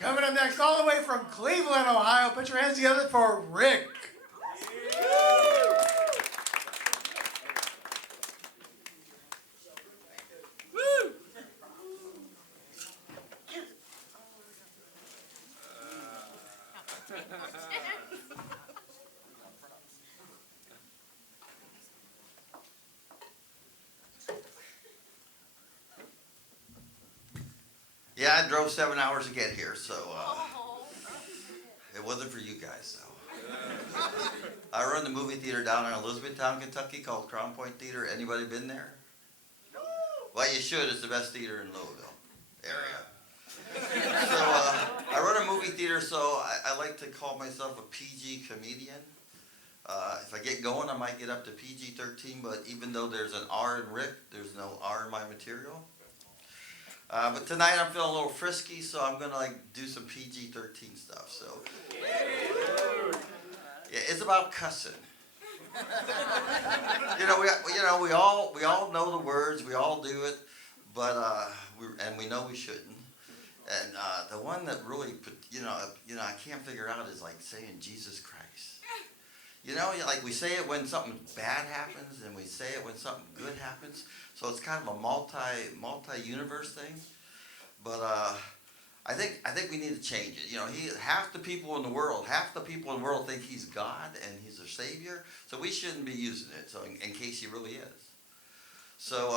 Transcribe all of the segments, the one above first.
Coming up next, all the way from Cleveland, Ohio, put your hands together for Rick. Yeah, I drove 7 hours to get here, so it wasn't for you guys. So I run the movie theater down in Elizabethtown, Kentucky, called Crown Point Theater. Anybody been there? Well, you should. It's the best theater in Louisville area. So I run a movie theater, so I like to call myself a PG comedian. If I get going, I might get up to PG-13, but even though there's an R in Rick, there's no R in my material. But tonight I'm feeling a little frisky, so I'm gonna do some PG-13 stuff. So yeah, it's about cussing. We all know the words, we all do it, but we know we shouldn't. And the one that really, I can't figure out is saying Jesus Christ. We say it when something bad happens, and we say it when something good happens. So it's kind of a multi-universe thing. But I think we need to change it. Half the people in the world think he's God and he's their savior. So we shouldn't be using it. So in case he really is. So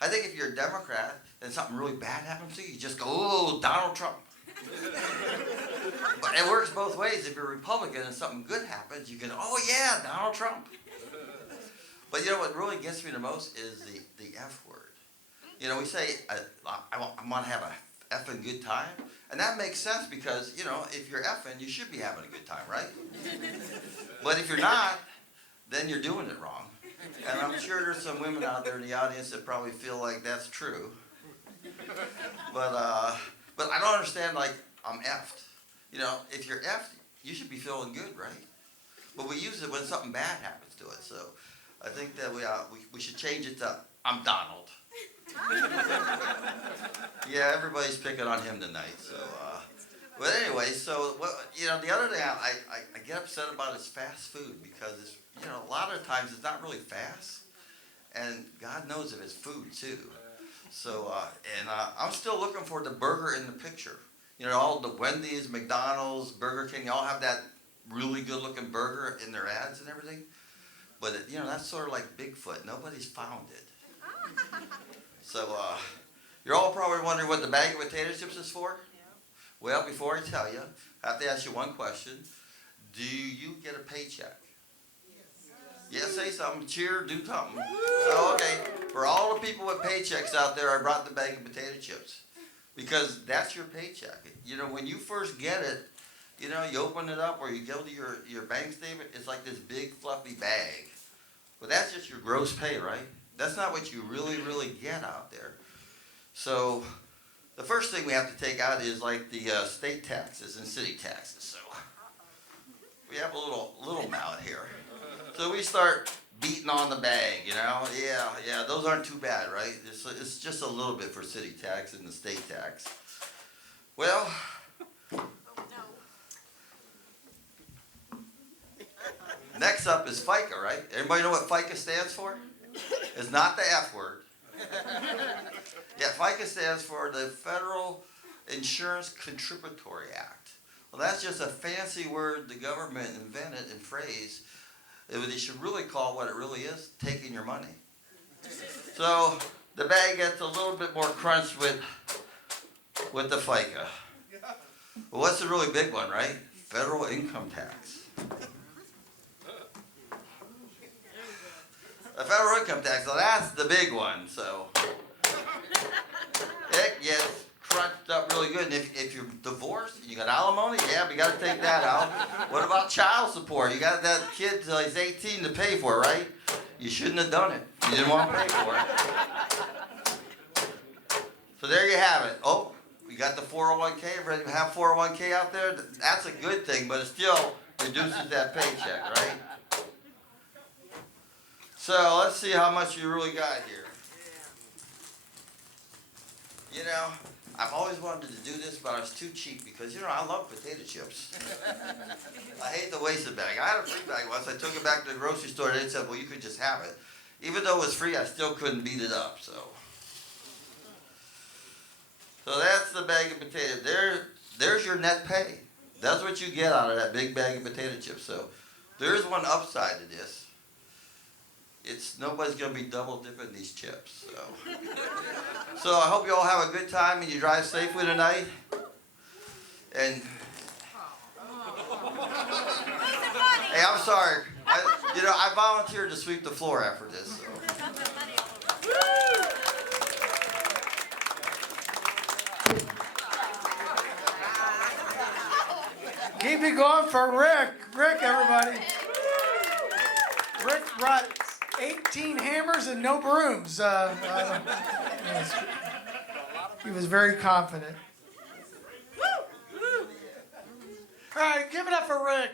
I think if you're a Democrat and something really bad happens to you, you just go, "Oh, Donald Trump." But it works both ways. If you're a Republican and something good happens, you can, "Oh yeah, Donald Trump." But what really gets me the most is the F word. We say, I want to have a effing good time. And that makes sense because, if you're effing, you should be having a good time, right? But if you're not, then you're doing it wrong. And I'm sure there's some women out there in the audience that probably feel like that's true. But I don't understand, I'm effed. If you're effed, you should be feeling good, right? But we use it when something bad happens to it. So I think that we should change it to, "I'm Donald." Yeah, everybody's picking on him tonight. So, but anyway, so the other thing I get upset about is fast food because it's a lot of times it's not really fast, and God knows if it's food too. So I'm still looking for the burger in the picture. All the Wendy's, McDonald's, Burger King, they all have that really good looking burger in their ads and everything. But that's sort of like Bigfoot. Nobody's found it. So you're all probably wondering what the bag of potato chips is for? Well, before I tell you, I have to ask you one question. Do you get a paycheck? Yes. Say something. Cheer, do something. So, okay, for all the people with paychecks out there, I brought the bag of potato chips. Because that's your paycheck. When you first get it, you open it up or you go to your bank statement, it's like this big fluffy bag. But that's just your gross pay, right? That's not what you really, really get out there. So the first thing we have to take out is the state taxes and city taxes. So we have a little amount here. So we start beating on the bag, Yeah, those aren't too bad, right? It's just a little bit for city tax and the state tax. Well, next up is FICA, right? Everybody know what FICA stands for? It's not the F word. Yeah, FICA stands for the Federal Insurance Contributory Act. Well, that's just a fancy word the government invented and phrase. They should really call what it really is, taking your money. So the bag gets a little bit more crunched with the FICA. Well, what's the really big one, right? Federal income tax. The federal income tax, so that's the big one. So it gets crunched up really good. And if you're divorced, you got alimony, yeah, we got to take that out. What about child support? You got that kid till he's 18 to pay for, right? You shouldn't have done it. You didn't want to pay for it. So there you have it. Oh, we got the 401k. Everybody have 401k out there? That's a good thing, but it still reduces that paycheck, right? So let's see how much you really got here. I've always wanted to do this, but I was too cheap because, I love potato chips. I hate to waste a bag. I had a free bag once. I took it back to the grocery store and they said, well, you could just have it. Even though it was free, I still couldn't beat it up, so. So that's the bag of potatoes. There's your net pay. That's what you get out of that big bag of potato chips. So there's one upside to this. Nobody's gonna be double dipping these chips. So I hope you all have a good time and you drive safely tonight. And hey, I'm sorry. I volunteered to sweep the floor after this. So. Keep it going for Rick. Rick, everybody. Rick brought 18 hammers and no brooms. He was very confident. All right, give it up for Rick.